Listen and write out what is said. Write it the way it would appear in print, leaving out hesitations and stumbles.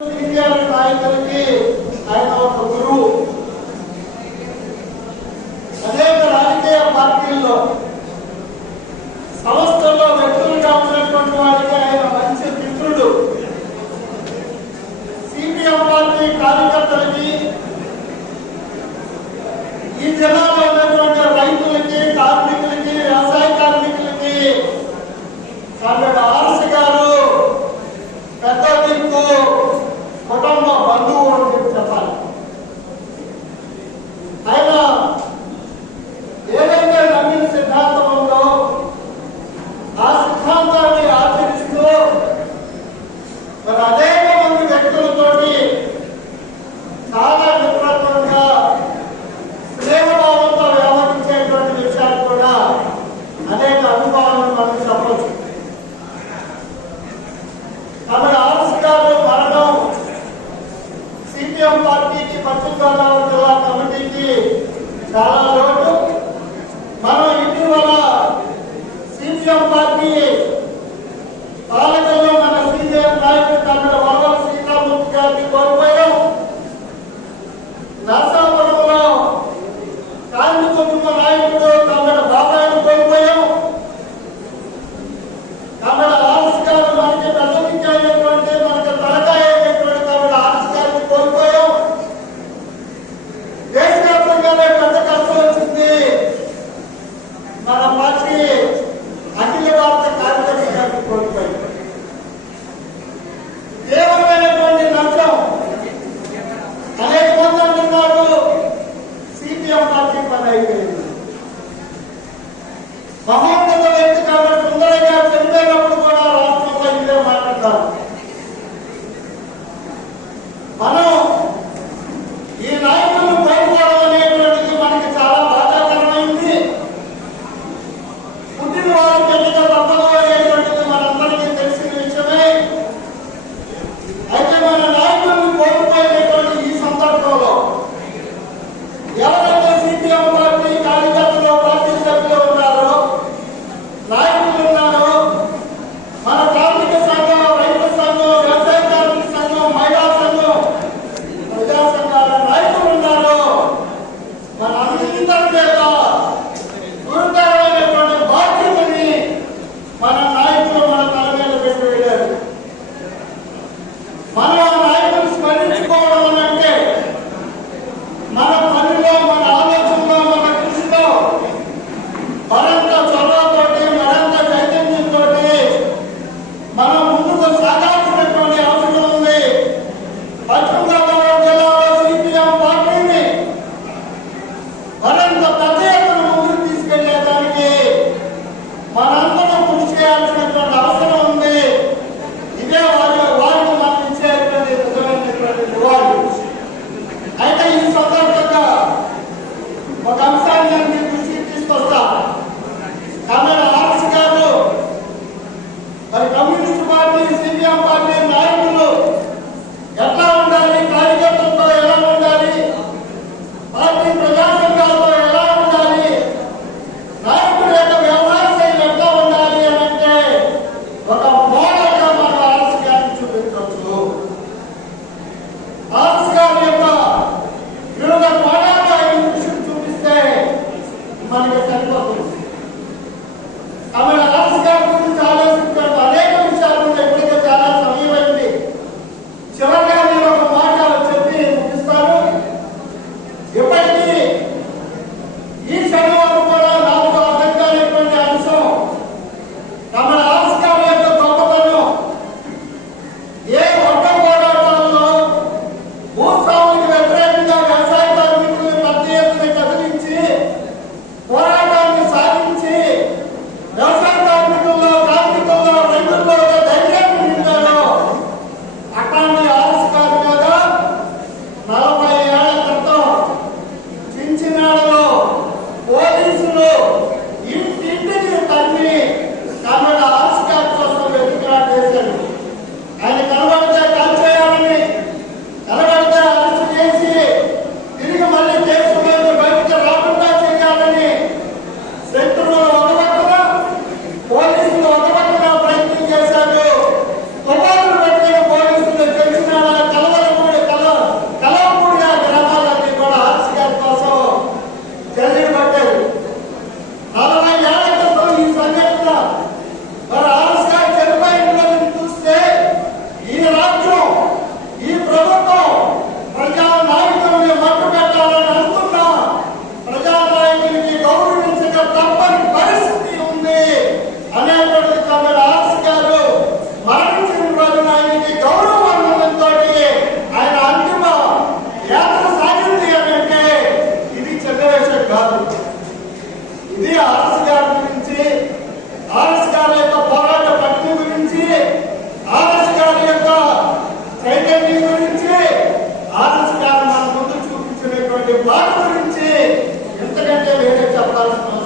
నాయకులకి ఆయన ఒక గురువు. అనేక రాజకీయ పార్టీల్లో సంస్థల్లో వ్యక్తులుగా ఉన్నటువంటి వారికి ఆయన మంచి మిత్రుడు. సిపిఎం పార్టీ కార్యకర్తలకి, ఈ జిల్లాలో ఉన్నటువంటి రైతులకి, కార్మికులకి, వ్యవసాయ కార్మికులకి కామ్రేడ్ ఆర్ఎస్ గారు పెద్ద దిక్కు, కుటుంబ బంధువు అని చెప్పాలి. ఆయన ఏదైతే నమ్మిన సిద్ధాంతం ఉందో ఆ సిద్ధాంతాన్ని ఆచరిస్తూ మరి అనేక మంది వ్యక్తులతోటి చాలా మిత్రత్వంగా, స్నేహభావంతో వ్యవహరించేటువంటి విషయాలు కూడా అనేక అనుభవాలను మనం చెప్పవచ్చు. కాబట్టి ఆర్ఎస్ గారు మరణం సిపిఎం పార్టీకి, పశ్చిమ గోదావరి జిల్లా కమిటీకి చాలా లోటు. మనం ఇటీవల సిపిఎం పార్టీ పాలకుల్లో మన సీనియర్ నాయకుడు కామ్రేడ్ వరవల శ్రీరామూర్తి గారిని కోల్పోయాం. నరసాపురంలో కార్మిక కుటుంబ నాయకుడు కామ్రేడ్ బాబాయిని కోల్పోయాం. కామ్రేడ్ ఆర్ఎస్ గారు మనకి పెద్దదిక్కైనటువంటి, మనకి తలకాయ అయినటువంటి కామ్రేడ్ ఆర్ఎస్ గారిని కోల్పోయాం. దేశవ్యాప్తంగానే పెద్ద కష్టం వచ్చింది. ఆర్ఎస్ గారు మన ముందు చూపించినటువంటి బాట గురించి ఎంతకంటే వేరే చెప్పాల్సిన